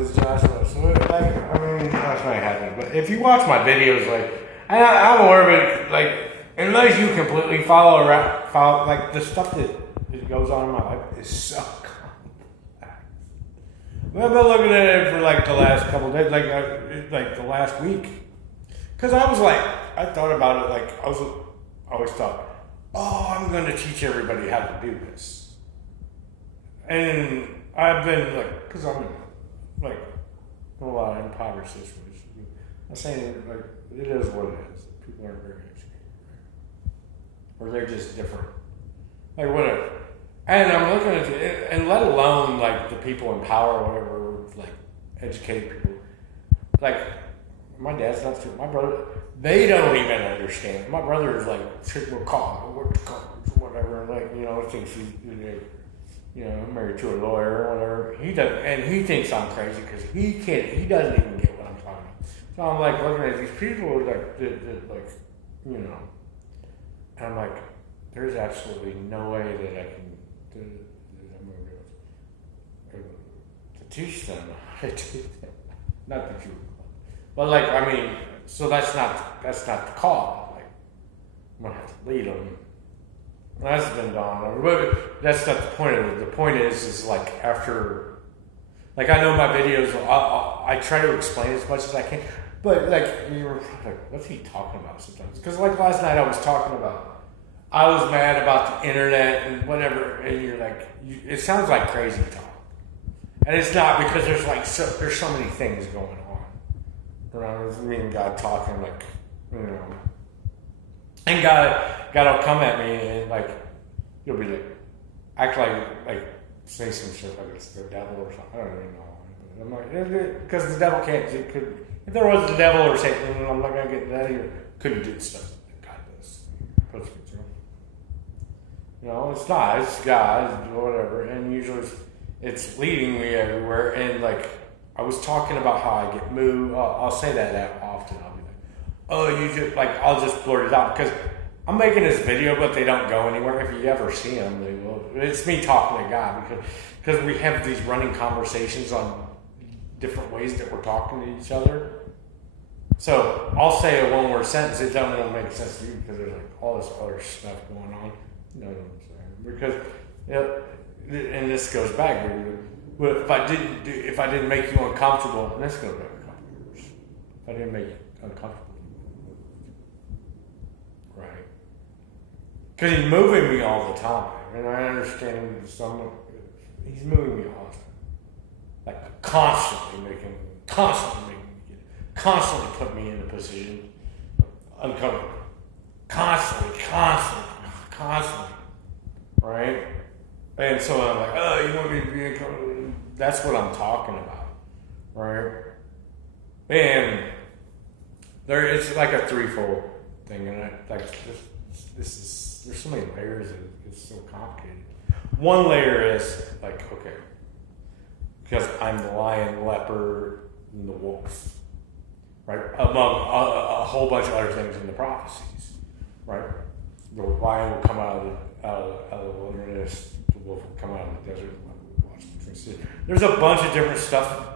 this Joshua. So, like, I mean, that's not happening. But if you watch my videos, like, I'm aware of it, like, unless you completely follow, like, the stuff that goes on in my life is so complex. I've been looking at it for, like, the last couple of days, like the last week. Because I was like, I thought about it, like, I always thought, oh, I'm going to teach everybody how to do this. And I've been, like, because I'm, like, in a lot of impoverished situations. I'm saying, like, it is what it is. People aren't very educated, right? Or they're just different. Like, whatever. And I'm looking at it, and let alone, like, the people in power or whatever, like, educated people. Like, my dad's not too, my brother, they don't even understand. My brother is like, we'll call, whatever, like, you know, thinks he's, you know, married to a lawyer or whatever. He does, and he thinks I'm crazy because he doesn't even get what I'm talking about. So I'm like looking at these people like, like, you know, and I'm like, there's absolutely no way that I can to teach them how to do that. Not that you, but like, I mean, so that's not the call. Like, I'm gonna have to lead them. That's been gone over, but that's not the point of it. The point is like after, like I know my videos, I try to explain as much as I can, but like you're like, what's he talking about sometimes? Because like last night I was talking about, I was mad about the internet and whatever, and you're like, it sounds like crazy talk, and it's not because there's like there's so many things going on. And I was me and God talking like, you know. And God will come at me and like you'll be like act like say some shit like it's the devil or something. I don't even know. But I'm like because the devil can't. If there was the devil or Satan, I'm not gonna get that either. Couldn't do stuff that God does. You know, it's not. It's God, whatever. And usually it's leading me everywhere. And like I was talking about how I get moved. I'll say that often. I'll be like, oh, you just, like, I'll just blurt it out because I'm making this video, but they don't go anywhere. If you ever see them, they will. It's me talking to God because we have these running conversations on different ways that we're talking to each other. So I'll say a one-word sentence. It doesn't make sense to you because there's like all this other stuff going on. You know what I'm saying? Because, you know, and this goes back. Well, if I didn't make you uncomfortable, and this goes back a couple of years. If I didn't make you uncomfortable. Right. Because he's moving me all the time. And I understand he's moving me all the time. Like constantly put me in a position uncomfortable. Constantly. Right? And so I'm like, oh, you want me to be uncomfortable? That's what I'm talking about. Right? And it's like a threefold thing, and there's so many layers, and it's so complicated. One layer is like, okay, because I'm the lion, leopard, and the wolf, right? Among a whole bunch of other things in the prophecies, right? The lion will come out of the wilderness, the wolf will come out of the desert. There's a bunch of different stuff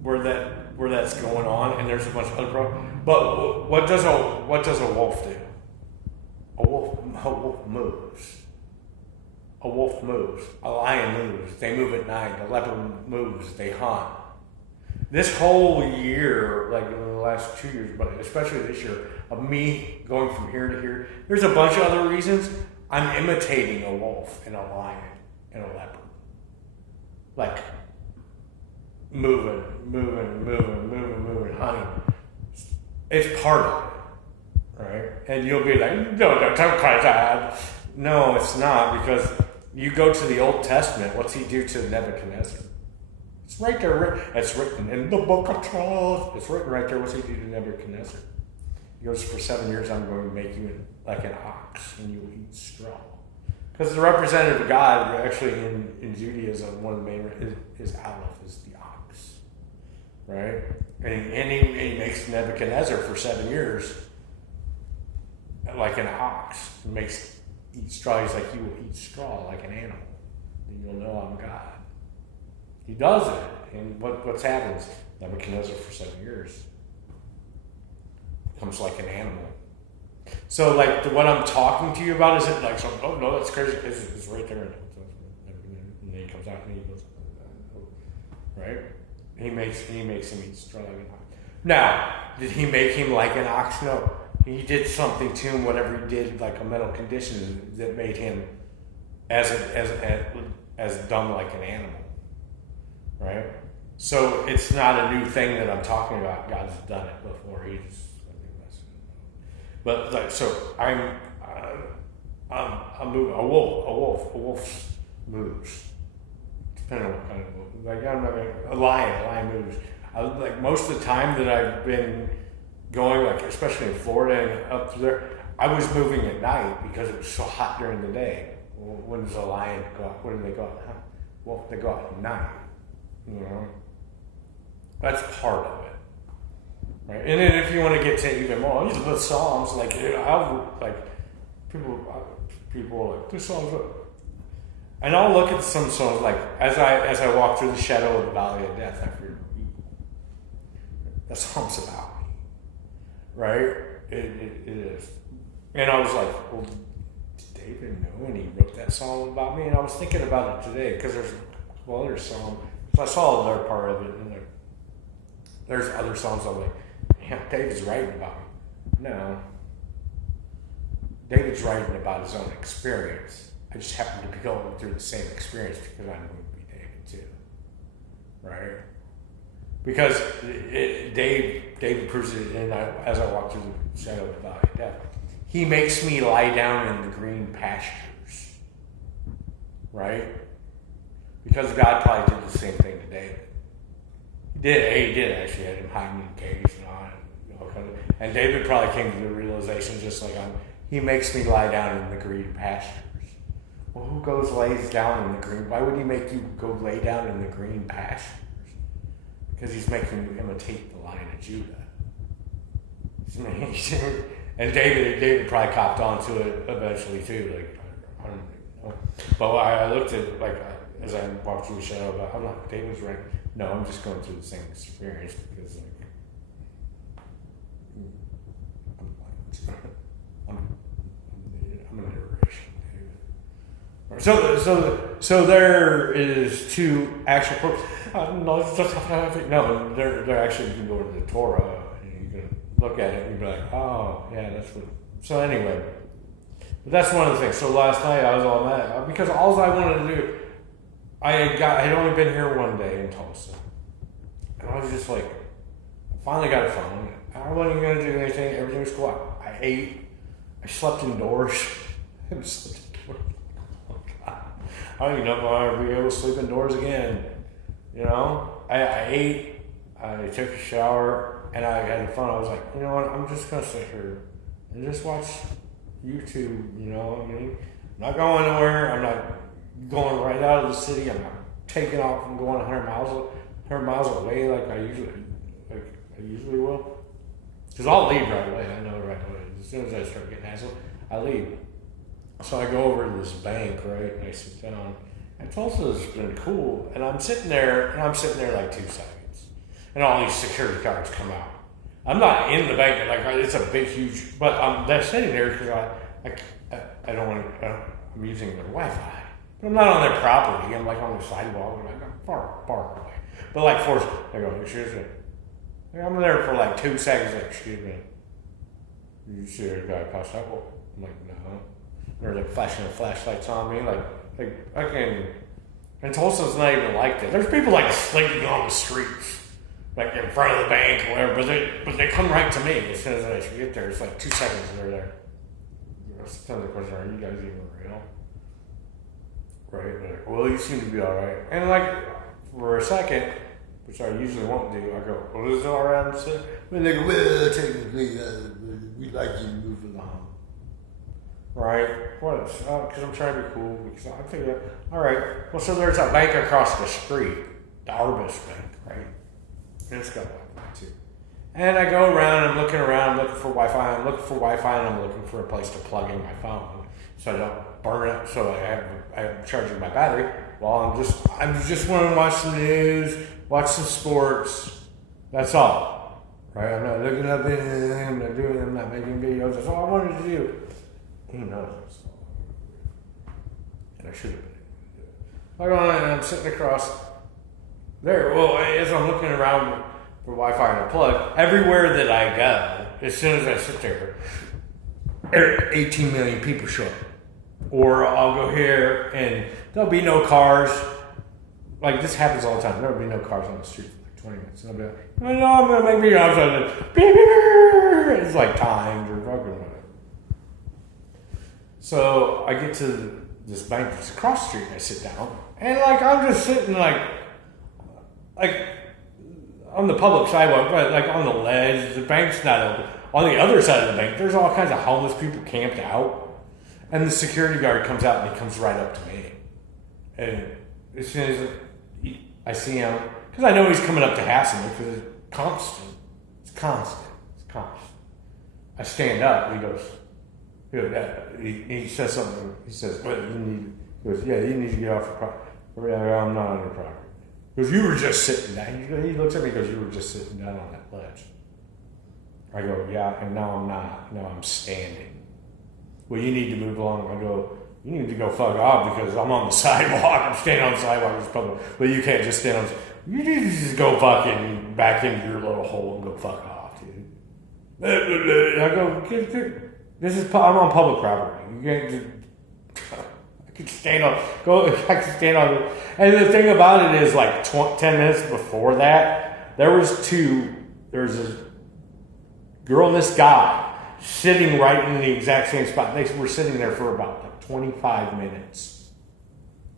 where that's going on, and there's a bunch of other problems. But what does a wolf do? A wolf moves. A wolf moves. A lion moves. They move at night. A leopard moves. They hunt. This whole year, like in the last 2 years, but especially this year, of me going from here to here, there's a bunch of other reasons. I'm imitating a wolf and a lion and a leopard. Like moving, hunting. It's part of it, right? And you'll be like, no, don't cry that. No, it's not, because you go to the Old Testament, what's he do to Nebuchadnezzar? It's right there. It's written in the book of Charles. It's written right there. What's he do to Nebuchadnezzar? He goes, for 7 years, I'm going to make you like an ox, and you will eat straw. Because the representative of God, actually in Judaism, one of the main is Aleph, is the ox, right? And he makes Nebuchadnezzar for 7 years like an ox. He eat straw. He's like, you will eat straw like an animal, and you'll know I'm God. He does it, and what's happened is Nebuchadnezzar for 7 years becomes like an animal. So like what I'm talking to you about isn't like some, oh no, that's crazy. It's right there. And then he comes out and he goes, right? He makes him eat straw like an ox. Now, did he make him like an ox? No. He did something to him, whatever he did, like a mental condition that made him as dumb like an animal, right? So it's not a new thing that I'm talking about. God's done it before. But like, so I'm a wolf moves, depending on what kind of wolf. Like a lion moves. Like most of the time that I've been going, like especially in Florida and up there, I was moving at night because it was so hot during the day. When does a lion go out? When do they go out? Well, they go out at night. You know, that's part of it. Right. And then if you want to get to even more, the Psalms, like people are like, this song's up. And I'll look at some songs like as I walk through the shadow of the valley of death, I fear no evil. That song's about me. Right? It is. And I was like, well, did David know when he wrote that song about me? And I was thinking about it today because there's other songs. So I saw another part of it, and there's other songs I'm like, yeah, David's writing about me. No. David's writing about his own experience. I just happen to be going through the same experience because I knew it would be David too. Right? Because David proves it, and as I walk through the shadow of the valley of death, he makes me lie down in the green pastures. Right? Because God probably did the same thing to David. He did actually had him hiding in caves and all. And David probably came to the realization just like he makes me lie down in the green pastures. Well, who lays down in the green? Why would he make you go lay down in the green pastures? Because he's making you imitate the Lion of Judah. And David probably copped onto it eventually too. Like I don't know. But I looked at as I walked through the shadow, I'm not David's right. No, I'm just going through the same experience because I'm an iteration. So there is two actual quotes. No, they're actually, you can go to the Torah and you can look at it and you'll be like, oh yeah, that's what. So anyway, but that's one of the things. So last night I was all mad because all I wanted to do, I had only been here one day in Tulsa, and I was just like, I finally got a phone. I wasn't going to do anything. Everything was cool. I ate. I slept indoors. I don't even know if I'll be able to sleep indoors again. You know, I ate. I took a shower, and I had fun. I was like, you know what? I'm just going to sit here and just watch YouTube. You know, I mean, I'm not going anywhere. I'm not going right out of the city. I'm not taking off and going 100 miles away like I usually will. Because I'll leave right away. I know right away. As soon as I start getting hassled, I leave. So I go over to this bank, right, and I sit down. And Tulsa's been cool. And I'm sitting there like 2 seconds. And all these security guards come out. I'm not in the bank. Like, it's a big, huge... But I'm sitting there because I don't want to... I'm using their Wi-Fi. But I'm not on their property. I'm like on the sidewalk. And I'm far away. But like, forced... I go, excuse me. I'm there for like 2 seconds, like, excuse me. You see a guy pass out? Well, I'm like, no. They're like flashing their flashlights on me, like I can. And Tulsa's not even like that. There's people like sleeping on the streets, like in front of the bank or whatever, but they come right to me as soon as I get there. It's like 2 seconds and they're there. Sometimes the question, are you guys even real? Right? They're like, well, you seem to be alright. And like, for a second, which I usually won't do, I go, well, is it alright? When they go, well, technically, we'd like you to move along. Right? What? Because I'm trying to be cool. Because I figure, alright, well, so there's a bank across the street, the Arbus Bank, right? And it's got Wi-Fi too. And I go around, I'm looking around, I'm looking for Wi-Fi, and I'm looking for a place to plug in my phone so I don't burn it, so I'm charging my battery while I'm just wanting to watch the news, watch some sports. That's all. Right? I'm not looking up anything. I'm not making videos. That's all I wanted to do. He knows. And I should have been able to do it. And I'm sitting across there. Well, as I'm looking around for Wi-Fi and a plug, everywhere that I go, as soon as I sit there, 18 million people show up. Or I'll go here and there'll be no cars. Like this happens all the time. There'll be no cars on the street for like 20 minutes. And I'll be like, oh, no, I'm going to make videos. It's like timed or fucking whatever. So I get to this bank that's across the street and I sit down. And like I'm just sitting like on the public sidewalk, but like on the ledge. The bank's not open. On the other side of the bank, there's all kinds of homeless people camped out. And the security guard comes out and he comes right up to me. And as soon as I see him, because I know he's coming up to hassle me because it's constant. It's constant. I stand up and he says something. He says, "What you need?" He goes, "Yeah, you need to get off your property." I'm not on your property. He goes, "You were just sitting down." He looks at me and goes, "You were just sitting down on that ledge." I go, "Yeah, and now I'm not. Now I'm standing." "Well, you need to move along." I go, "You need to go fuck off because I'm on the sidewalk. I'm standing on the sidewalk. It's public. But you can't just stand on. You need to just go fucking back into your little hole and go fuck off, dude." I go, I'm on public property. You can't just. I can stand on. I can stand on. And the thing about it is, like 10 minutes before that, there's this girl and this guy sitting right in the exact same spot. They were sitting there for about like 25 minutes.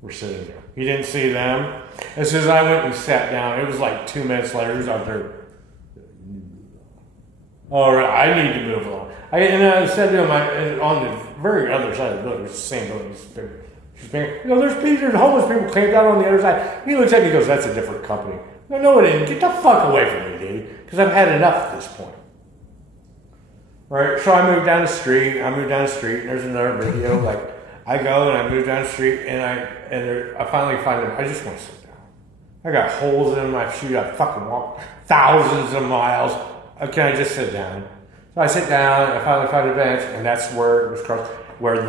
We're sitting there. He didn't see them. As soon as I went and sat down, it was like 2 minutes later. He was out there. All right, I need to move along. And I said to him, on the very other side of the building, it's the same building. There's homeless people camped out on the other side. He looks at me and goes, "That's a different company." No, it isn't. Get the fuck away from me, dude. Because I've had enough at this point. Right, so I moved down the street. And there's another video. Like I go and I move down the street, and I finally find it. I just want to sit down. I got holes in my shoe. I fucking walked thousands of miles. Can I just sit down? So I sit down. I finally find a bench, and that's where it was crossed. Where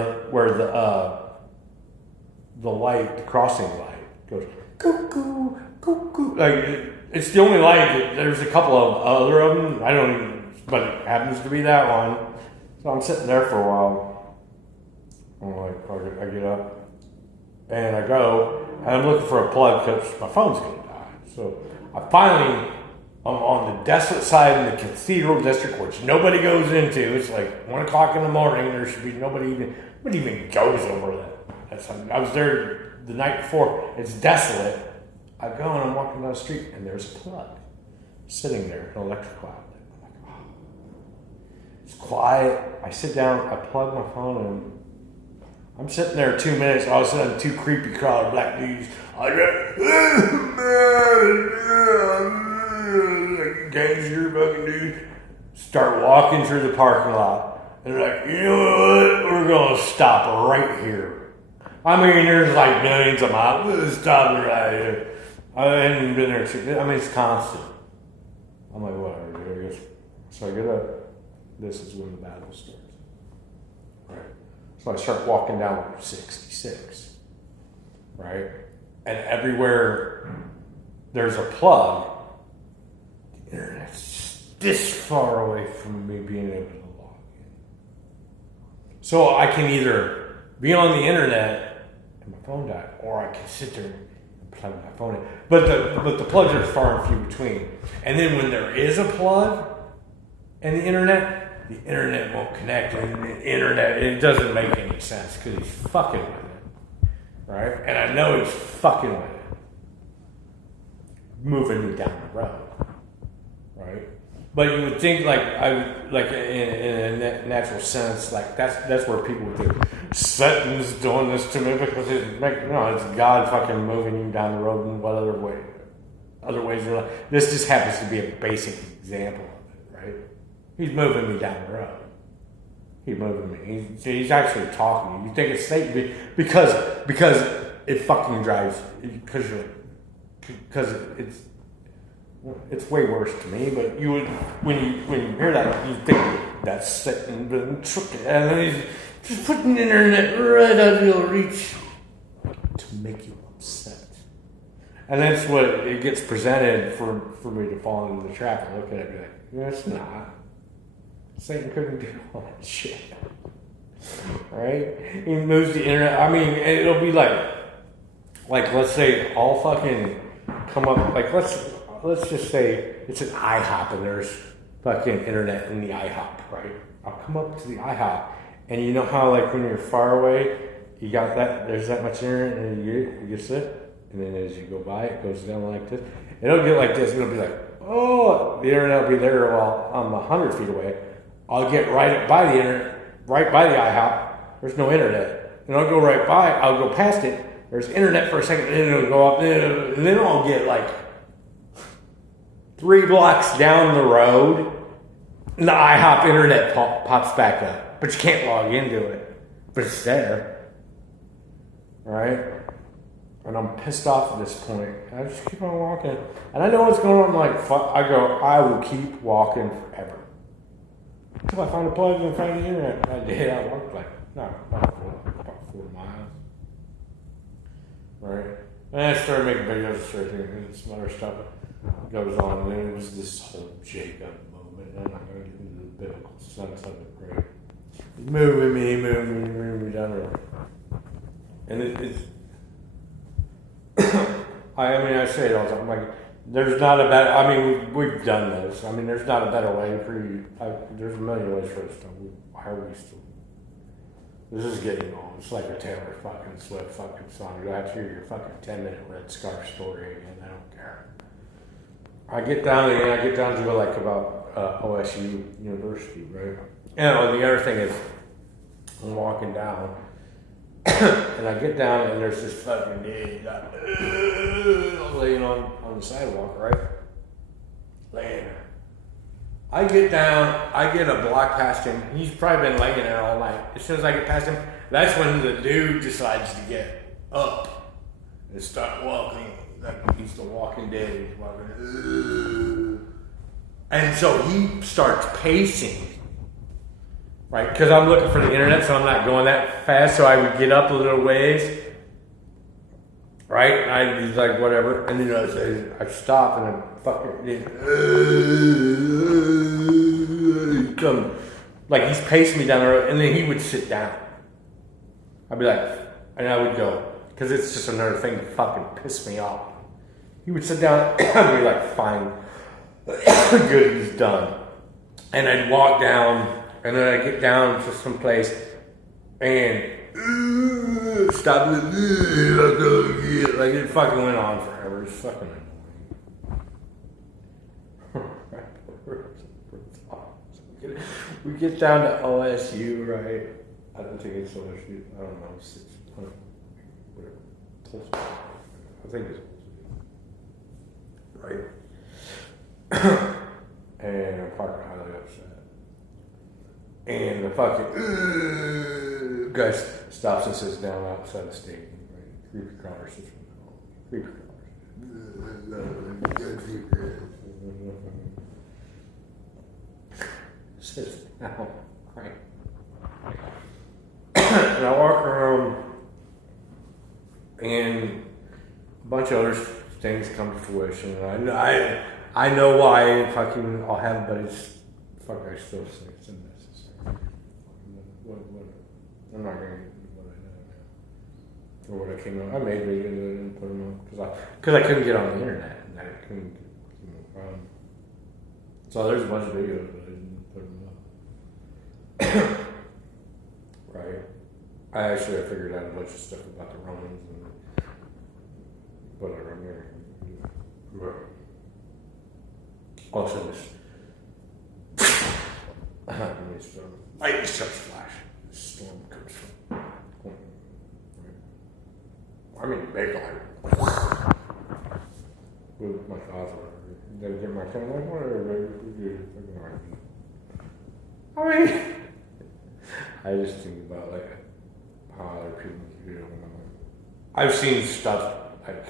the light, the crossing light, goes cuckoo, cuckoo. Like it's the only light. There's a couple of other of them. I don't even. But it happens to be that one. So I'm sitting there for a while. I'm like, I get up and I go and I'm looking for a plug because my phone's going to die. So I finally, I'm on the desolate side in the Cathedral District, which nobody goes into. It's like 1 o'clock in the morning. There should be nobody even goes over that. I was there the night before. It's desolate. I go and I'm walking down the street and there's a plug sitting there, an electric outlet. It's quiet. I sit down, I plug my phone in. I'm sitting there 2 minutes, all of a sudden 2 creepy crowd of black dudes. I go, gangster fucking dude. Start walking through the parking lot. And they're like, "You know what? We're gonna stop right here." I mean, there's like millions of miles. We're stopping right here. I haven't been there it's constant. I'm like, whatever, I guess. So I get up. This is when the battle starts. Right? So I start walking down 66. Right? And everywhere there's a plug, the internet's just this far away from me being able to log in. So I can either be on the internet and my phone died, or I can sit there and plug my phone in. But the plugs are far and few between. And then when there is a plug and the internet won't connect, and it doesn't make any sense because he's fucking with it, right? And I know he's fucking with it, moving me down the road, right? But you would think, like in a natural sense, like that's where people would think Satan's doing this to me because it's God fucking moving you down the road in what other ways in life. This just happens to be a basic example of it, right? He's moving me down the road. He's moving me. He's actually talking to you. You think it's Satan because it fucking drives, because It's way worse to me, but you would when you hear that, you think that's sitting and then he's just putting the internet right out of your reach to make you upset. And that's what it gets presented for me to fall into the trap and look at it and be like, no, it's not. Satan couldn't do all that shit. Right? He moves the internet. I mean, it'll be like let's say I'll fucking come up, like let's just say it's an IHOP and there's fucking internet in the IHOP, right? I'll come up to the IHOP and you know how like when you're far away, you got that, there's that much internet and you sit, and then as you go by, it goes down like this. It'll get like this, it'll be like, oh, the internet will be there while I'm 100 feet away. I'll get right by the internet, right by the IHOP, there's no internet. And I'll go right by, I'll go past it, there's internet for a second, and then it'll go up, and then I'll get like 3 blocks down the road, and the IHOP internet pops back up. But you can't log into it. But it's there. Right? And I'm pissed off at this point. I just keep on walking. And I know what's going on. I'm like, fuck. I will keep walking forever. Until I find a plug and find the internet. And I did. I walked like, about 4 miles. Right? And I started making videos and some other stuff goes on. And then it was this whole Jacob moment. And I'm not going to get into the biblical sense of it, right? He's moving me down the road. And it's I mean, I say it all the time. Like, there's not a better. I mean, we've done this. I mean, there's not a better way for you. There's a million ways for us to. Why are we still? This is getting old. It's like a Taylor fucking Swift fucking song. You have to hear your fucking 10-minute Red Scarf story again. I don't care. I get down to like about OSU University, right? And the other thing is, I'm walking down. And I get down and there's this fucking dude laying on the sidewalk, right? Laying there. I get down, I get a block past him. He's probably been laying there all night. As soon as I get past him, that's when the dude decides to get up and start walking. Like he's the Walking Dead. He's walking. And so he starts pacing. Right, because I'm looking for the internet, so I'm not going that fast. So I would get up a little ways, right? And I'd be like, whatever, and then I stop and I fucking come, like he's pacing me down the road, and then he would sit down. I'd be like, and I would go, because it's just another thing to fucking piss me off. He would sit down, and I'd be like, fine, good, he's done, and I'd walk down. And then I get down to some place and stop it. Like it fucking went on forever. It's fucking annoying. We get down to OSU, right? I don't think it's OSU. I don't know. It's whatever. I think it's right. And I'm fucking highly upset. And the fucking guy stops and sits down outside the stadium. Right? Creepy crawler sits down. Creepy crawler. Sits down. Right. And I walk around, and a bunch of other things come to fruition. And I know why. Fucking, I'll have buddies. Fuck, I still say it's a mess. What, I'm not going to get into what I know now. Or what I came on. I made videos and I didn't put them on because I couldn't get on the internet and I couldn't get them. So there's a bunch of videos but I didn't put them up. Right? I figured out a bunch of stuff about the Romans and whatever. I'm here. Also this. Lightning starts flashing. The storm comes from. I mean, big light. With my thoughts, whatever. They get my phone, like, whatever. I mean, I just think about, like, how other people do. I've seen stuff, like,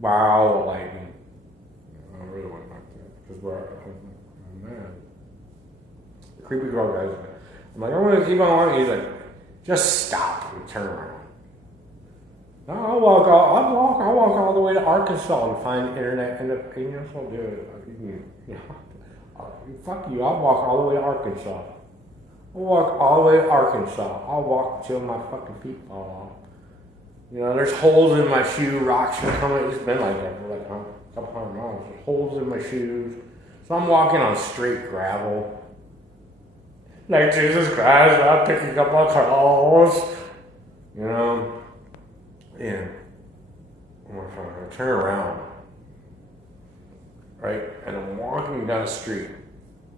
wow, lightning. I really went like that because I'm mad. The creepy girl guy's like, I'm like, I want to keep on walking. He's like, just stop and turn around. No, I'll walk all the way to Arkansas to find internet and opinions will do it. Fuck you, I'll walk all the way to Arkansas. I'll walk all the way to Arkansas. I'll walk until my fucking feet fall off. You know, there's holes in my shoe, rocks are coming. It's been like that for like a couple hundred miles. There's holes in my shoes. So I'm walking on straight gravel. Like, Jesus Christ, I'm picking up my clothes. You know? Yeah. I turn around. Right? And I'm walking down the street.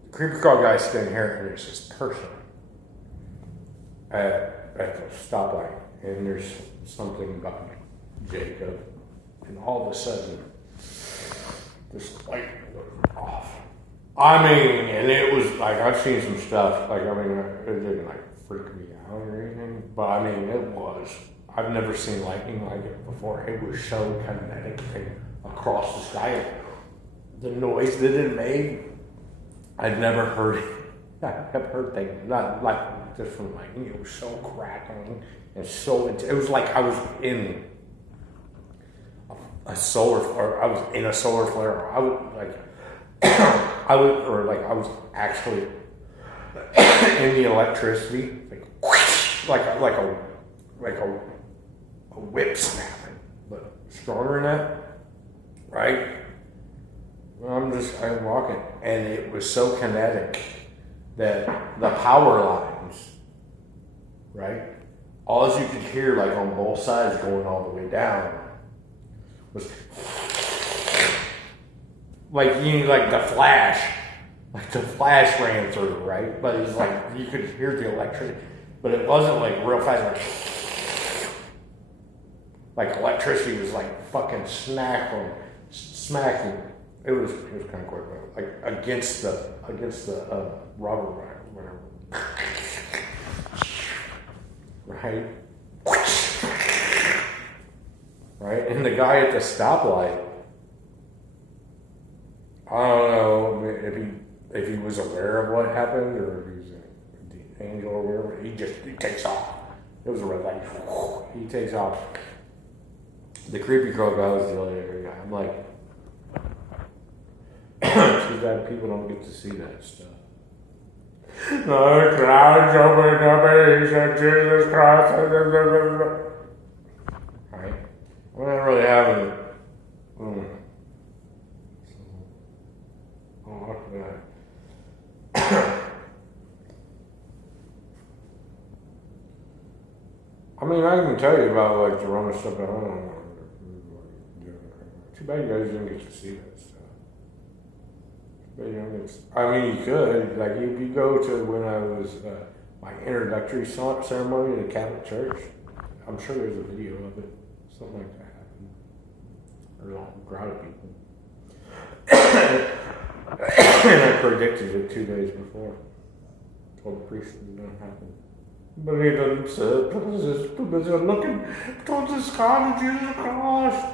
The creepy crawl guy's standing here, and there's this person at the stoplight. And there's something about Jacob. And all of a sudden, this light goes off. I mean, and it was like, I've seen some stuff, like, I mean, it didn't like freak me out or anything, but I mean, I've never seen lightning like it before. It was so kinetic and across the sky. The noise that it made, I'd never heard it. I've heard things, not like just from lightning, it was so crackling and so, it was like I was in a solar flare. I was actually in the electricity, like a whip snapping, but stronger than that, right? I'm walking, and it was so kinetic that the power lines, right? All you could hear, like on both sides going all the way down, was like the flash ran through, right? But it's like you could hear the electricity, but it wasn't like real fast. Like electricity was like fucking smacking. It was kind of quick, like against the rubber wire, whatever. Right? Right? And the guy at the stoplight, I don't know if he was aware of what happened or if he was the angel or whatever. He takes off. It was a red light. He takes off. The creepy crow guy was the other guy. I'm like, too bad people don't get to see that stuff. The clouds opened up, he said, Jesus Christ. Right? I'm not really having it. I mean, I can tell you about like the Rona stuff at home. Too bad you guys didn't get to see that stuff. I mean, you could. Like, if you go to when I was my introductory ceremony to the Catholic Church, I'm sure there's a video of it. Something like that happened. There's a whole crowd of people. And I predicted it 2 days before. Told the priest it was going to happen. But he doesn't say it because he's looking towards the sky to Jesus Christ.